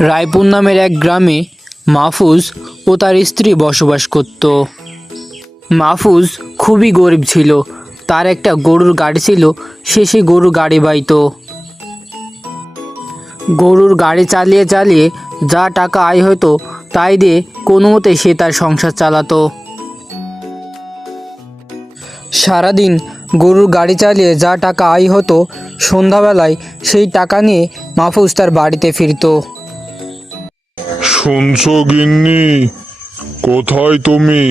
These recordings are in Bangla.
রায়পুর নামের এক গ্রামে মাহফুজ ও তার স্ত্রী বসবাস করত। মাহফুজ খুবই গরিব ছিল। তার একটা গরুর গাড়ি ছিল, সে সেই গরুর গাড়ি বাইতো। গরুর গাড়ি চালিয়ে চালিয়ে যা টাকা আয় হতো, তাই দিয়ে কোনো মতে সে তার সংসার চালাতো। সারাদিন গরুর গাড়ি চালিয়ে যা টাকা আয় হতো, সন্ধ্যাবেলায় সেই টাকা নিয়ে মাহফুজ তার বাড়িতে ফিরতো। শুনছো গিন্নি? কোথায় তুমি?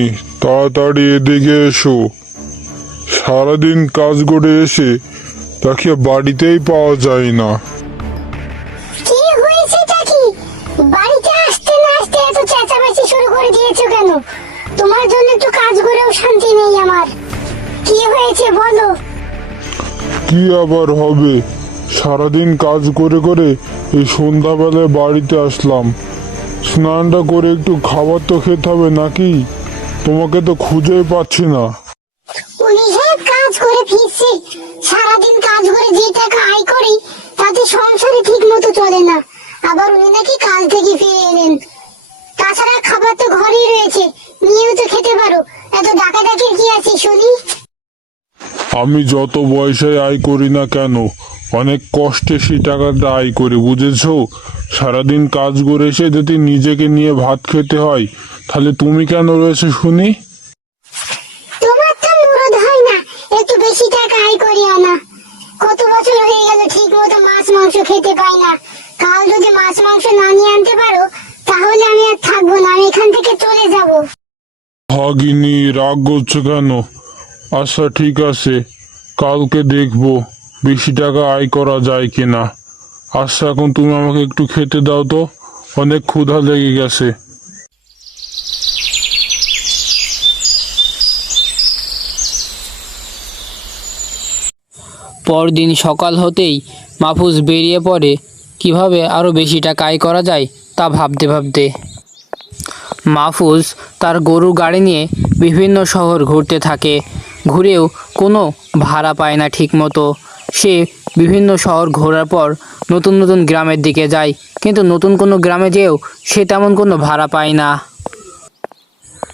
তাড়াতাড়ি এদিকে এসো। সারাদিন কাজ করে এসে তাকে বাড়িতেই পাওয়া যায় না। কি হয়েছেটা কি? বাড়িতে আসতে না আসতে এত চেঁচামেচি শুরু করে দিয়েছ কেন? তোমার জন্য একটু কাজ করেও শান্তি নেই আমার। কি হয়েছে বলো? কি আবার হবে? সারাদিন কাজ করে করে এই সন্ধ্যাবেলায় বাড়িতে আসলাম। স্নানটা করে একটু খাবার তো খেতে হবে নাকি? তোমাকে তো খুঁজেই পাচ্ছি না। সাহেব কাজ করে ফিরছে। সারাদিন কাজ করে যে টাকা আয় করি, তাতে সংসারে ঠিক মতো চলে না। আবার উনি নাকি কাল থেকে ফিরে এলেন। তাছাড়া খাবার তো ঘরেই রয়েছে। নিয়েও তো খেতে পারো। এত ডাকাডাকির কি আছে, শুনি? আমি যত পয়সায় আয় করি না কেন অনেক কষ্টে সেই টাকাটা আয় করি বুঝেছ? সারাদিন কাজ করে এসে যদি নিজেকে নিয়ে ভাত খেতে হয় তাহলে তুমি কেন রয়েছে শুনি? তোমার তো মুরদ হয় না একটু বেশি টাকা আয় করি আনা কত বছর হয়ে গেল ঠিক মতো মাছ মাংস খেতে পাই না। কাল যদি মাছ মাংস না নিয়ে আনতে পারো তাহলে আমি আর থাকব না আমি এখান থেকে চলে যাব। ভাগিনী রাগ করছ কেন? আচ্ছা ঠিক আছে। কালকে দেখব, বেশি টাকা আয় করা যায় কিনা। আচ্ছা এখন তুমি আমাকে একটু খেতে দাও তো। অনেক ক্ষুধা লেগে গেছে। পরদিন সকাল হতেই মাহফুজ বেরিয়ে পড়ে। কীভাবে আরও বেশি টাকা আয় করা যায় তা ভাবতে ভাবতে। মাহফুজ তার গরু গাড়ি নিয়ে বিভিন্ন শহর ঘুরতে থাকে। ঘুরেও কোনো ভাড়া পায় না ঠিকমতো। সে বিভিন্ন শহর ঘোরার পর নতুন নতুন গ্রামের দিকে যায় কিন্তু নতুন কোনো গ্রামে যেও সে তেমন কোনো ভাড়া পায় না।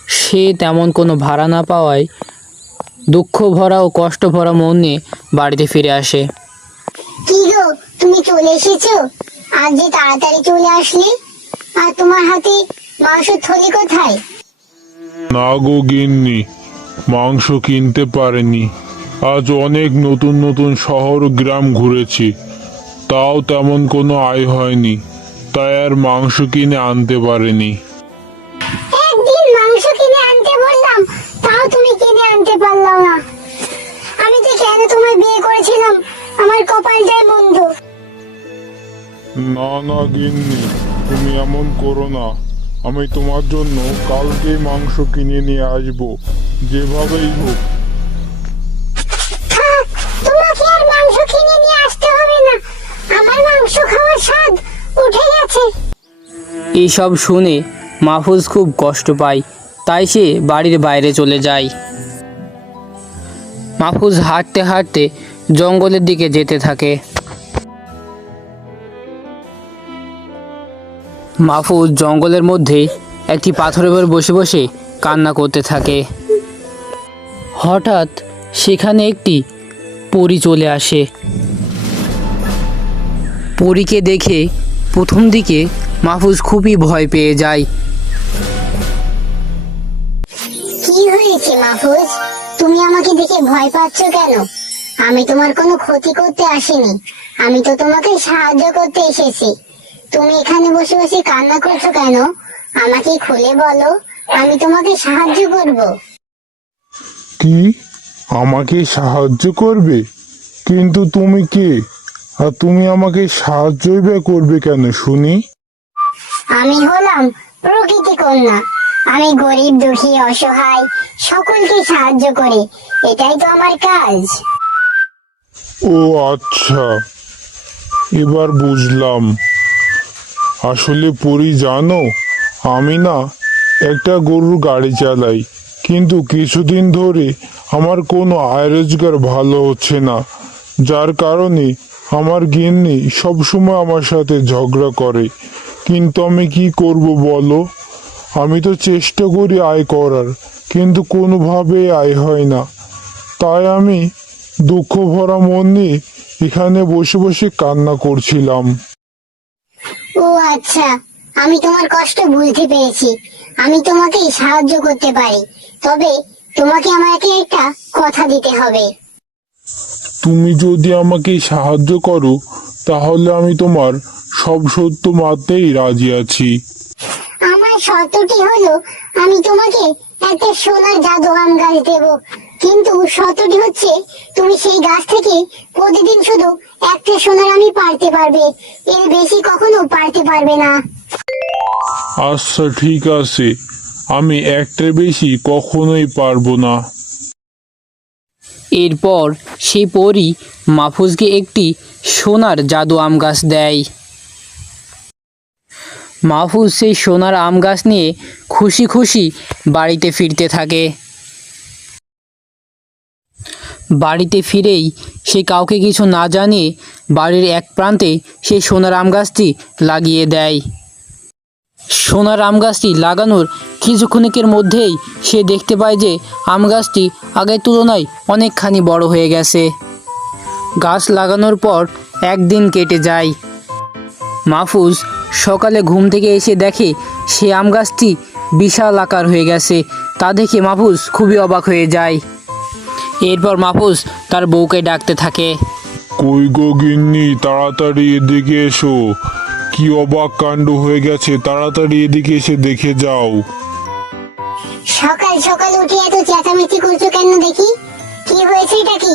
সে তেমন কোনো ভাড়া না পাওয়ায় দুঃখ ভরা ও কষ্ট ভরা মন নিয়ে বাড়িতে ফিরে আসে। কি গো তুমি চলে এসেছ? আজ যে তাড়াতাড়ি চলে আসলে আর তোমার হাতে মাংস থলি কোথায়? না গো গিন্নি মাংস কিনতে পারেনি। আজ অনেক নতুন নতুন শহর গ্রাম ঘুরেছি। তাও তেমন কোনো আয় হয়নি তাই আর মাংস কিনে আনতে পারেনি। একদিন মাংস কিনে আনতে বললাম তাও তুমি কিনে আনতে পারলাম না। আমি যে কেন তোমায় বিয়ে করেছিলাম? আমার কপালটাই মন্দ। না না গিন্নি তুমি এমন করো না। আমি তোমার জন্য কালকেই মাংস কিনে নিয়ে আসব। যেভাবেই হোক। তোমাকে আর মাংস কিনে নিয়ে আসতে হবে না। আমার মাংস খাওয়ার স্বাদ উঠে গেছে। এইসব শুনে মাহফুজ খুব কষ্ট পায় তাই সে বাড়ির বাইরে চলে যায়। মাহফুজ হাঁটতে হাঁটতে জঙ্গলের দিকে যেতে থাকে। মাহফুজ জঙ্গলের মধ্যে একটি পাথরের উপর বসে বসে কান্না করতে থাকে। হঠাৎ সেখানে একটি পরী চলে আসে। পরীকে দেখে প্রথম দিকে মাহফুজ খুবই ভয় পেয়ে যায়। কি হয়েছে মাহফুজ? তুমি আমাকে দেখে ভয় পাচ্ছ কেন? আমি তোমার কোনো ক্ষতি করতে আসিনি। আমি তো তোমাকে সাহায্য করতে এসেছি। তুমি এখানে বসে বসে কান্না করছ কেন? আমাকে খুলে বলো। আমি তোমাকে সাহায্য করব। কি? আমাকে সাহায্য করবে? কিন্তু তুমি কে? আর তুমি আমাকে সাহায্যই বা করবে কেন শুনি? আমি হলাম প্রকৃতি কন্যা। আমি গরিব দুঃখী অসহায় সকলকে সাহায্য করি। এটাই তো আমার কাজ। ও আচ্ছা। এবার বুঝলাম। আসলে পরি জানো আমি না একটা গরুর গাড়ি চালাই। কিন্তু কিছুদিন ধরে আমার কোনো আয় রোজগার ভালো হচ্ছে না, যার কারণে আমার গিন্নি সবসময় আমার সাথে ঝগড়া করে। কিন্তু আমি কি করব বলো? আমি তো চেষ্টা করি আয় করার, কিন্তু কোনোভাবে আয় হয় না। তাই আমি দুঃখ ভরা মন নিয়ে এখানে বসে বসে কান্না করছিলাম। ও আচ্ছা আমি তোমার কষ্ট বুঝতে পেরেছি। আমি তোমাকে সাহায্য করতে পারি তবে তোমাকে আমাকে একটা কথা দিতে হবে। তুমি যদি আমাকে সাহায্য করো তাহলে আমি তোমার সব সত্য মানতেই রাজি আছি। আমার শর্তটি হলো আমি তোমাকে একটা সোনার জাদু আম গাছ দেব। কিন্তু শর্তটি হচ্ছে তুমি সেই গাছ থেকে প্রতিদিন শুধু একটা সোনার আমি পারতে পারবে। এর বেশি কখনো পারতে পারবে না। আচ্ছা ঠিক আছে। আমি একটার বেশি কখনোই পারব না। এরপর সেই পরী মাহফুজকে একটি সোনার জাদু আম গাছ দেয়। মাহফুজ সেই সোনার আম গাছ নিয়ে খুশি খুশি বাড়িতে ফিরতে থাকে। বাড়িতে ফিরেই সে কাউকে কিছু না জানিয়ে বাড়ির এক প্রান্তে সেই সোনার আম গাছটি লাগিয়ে দেয়। সোনার আম গাছটি লাগানোর কিছুক্ষণিকের মধ্যেই সে দেখতে পায় যে আম গাছটি আগের তুলনায় অনেকখানি বড় হয়ে গেছে। গাছ লাগানোর পর একদিন কেটে যায়। মাহফুজ সকালে ঘুম থেকে এসে দেখে সে আম গাছটি বিশাল আকার হয়ে গেছে। তা দেখে মাহফুজ খুবই অবাক হয়ে যায়। এরপর মাহফুজ তার বউকে ডাকতে থাকে। কই গো গিন্নি, তাড়াতাড়ি এদিকে এসো। কি অবাক কাণ্ড হয়ে গেছে তাড়াতাড়ি এদিকে এসে দেখে যাও। সকাল সকাল উঠে এত চেঁচামেচি করছ কেন দেখি? কি হয়েছে এটা কি?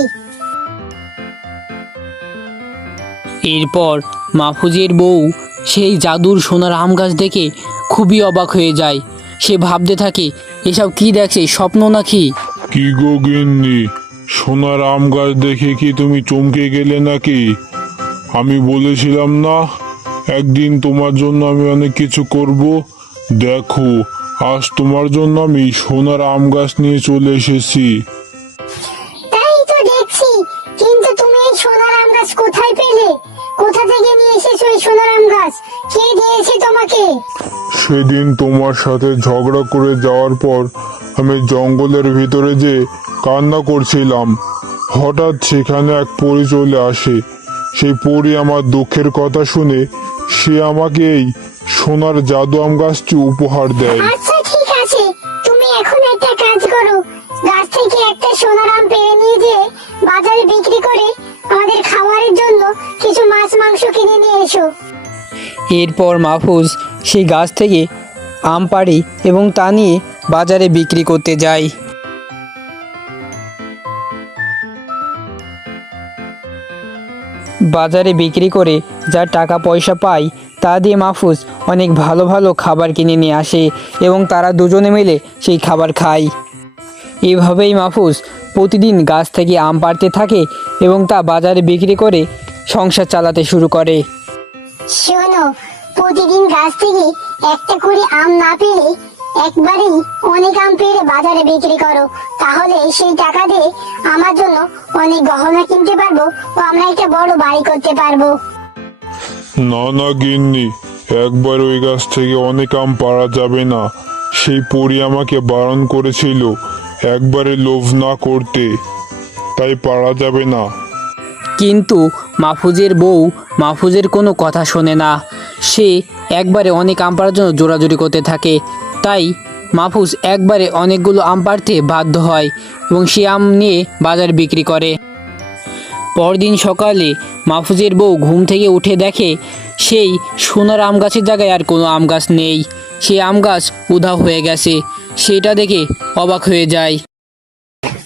এরপর মাহফুজের বউ সেই জাদুর সোনার আম গাছ দেখে খুবই অবাক হয়ে যায়। সে ভাবতে থাকে এসব কি দেখছে স্বপ্ন নাকি? কি গো গিন্নি সোনার আম গাছ দেখে কি তুমি চমকে গেলে নাকি? আমি বলেছিলাম না একদিন তোমার জন্য আমি অনেক কিছু করব। দেখো আজ তোমার জন্য আমি সোনার আম গাছ নিয়ে চলে এসেছি। তাই তো দেখছি কিন্তু তুমি এই সোনার আম গাছ কোথায় পেলে? কোথা থেকে নিয়ে এসেছ এই সোনার আম গাছ? কে দিয়েছে তোমাকে? সেদিন তোমার সাথে ঝগড়া করে যাওয়ার পর আমি জঙ্গলের ভিতরে যে কান্না করছিলাম। হঠাৎ সেখানে এক পরি চলে আসে। সেই পরী আমার দুঃখের কথা শুনে সে আমাকে এই সোনার জাদু আম গাছটি উপহার দেয়। আচ্ছা ঠিক আছে। তুমি এখন একটা কাজ করো। গাছ থেকে একটা সোনার আম পেরে নিয়ে গিয়ে বাজারে বিক্রি করে আমাদের খাবারের জন্য কিছু মাছ মাংস কিনে নিয়ে এসো। এরপর মাহফুজ সেই গাছ থেকে আম পাড়ে এবং তা নিয়ে বাজারে বিক্রি করতে যায়। বাজারে বিক্রি করে যা টাকা পয়সা পায়, তা দিয়ে মাহফুজ অনেক ভালো ভালো খাবার কিনে নিয়ে আসে এবং তারা দুজনে মিলে সেই খাবার খায়। এভাবেই মাহফুজ প্রতিদিন গাছ থেকে আম পাড়তে থাকে এবং তা বাজারে বিক্রি করে সংসার চালাতে শুরু করে। শোনো, প্রতিদিন গাছ থেকে একটা করে আম না পেলে একবারেই অনেক আম পেরে বাজারে বিক্রি করো। তাহলে সেই টাকা দিয়ে আমার জন্য অনেক গহনা কিনতে পারব ও আমরা একটা বড় বাড়ি করতে পারব। না না গিন্নি একবার ওই গাছ থেকে অনেক আম পারা যাবে না। সেই পরী আমাকে বারণ করেছিল একবারে লোভ না করতে। তাই পারা যাবে না। কিন্তু মাহফুজের বউ মাহফুজের কোনো কথা শোনে না। সে একবারে অনেক আম পাড়ার জন্য জোরাজুরি করতে থাকে। তাই মাহফুজ একবারে অনেকগুলো আম পাড়তে বাধ্য হয় এবং সে আম নিয়ে বাজার বিক্রি করে। পরদিন সকালে মাহফুজের বউ ঘুম থেকে উঠে দেখে সেই সোনার আম গাছের জায়গায় আর কোনো আম গাছ নেই। সেই আম গাছ উধাও হয়ে গেছে। সেটা দেখে অবাক হয়ে যায়।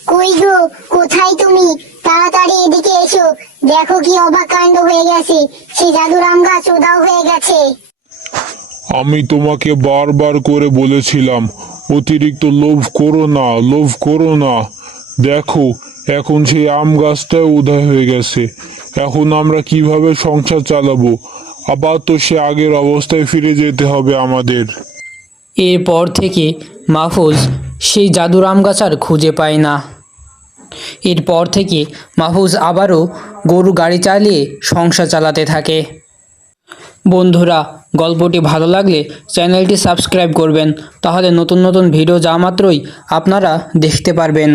কই গো, কোথায় তুমি? তাড়াতাড়ি এদিকে এসো। দেখো কি অবাক কাণ্ড হয়ে গেছে। সে জাদুর আম গাছ উদাও হয়ে গেছে। আমি তোমাকে বারবার করে বলেছিলাম, অতিরিক্ত লোভ করো না, লোভ করো না। দেখো, এখন সেই আম গাছটাও উদয় হয়ে গেছে। এখন আমরা কীভাবে সংসার চালাবো? আবার তো সে আগের অবস্থায় ফিরে যেতে হবে আমাদের। এরপর থেকে মাহফুজ সেই জাদুর আম গাছ আর খুঁজে পায় না। এরপর থেকে মাহফুজ আবারও গরু গাড়ি চালিয়ে সংসার চালাতে থাকে। বন্ধুরা গল্পটি ভালো লাগলে চ্যানেলটি সাবস্ক্রাইব করবেন। তাহলে নতুন নতুন ভিডিও যা মাত্রই আপনারা দেখতে পারবেন।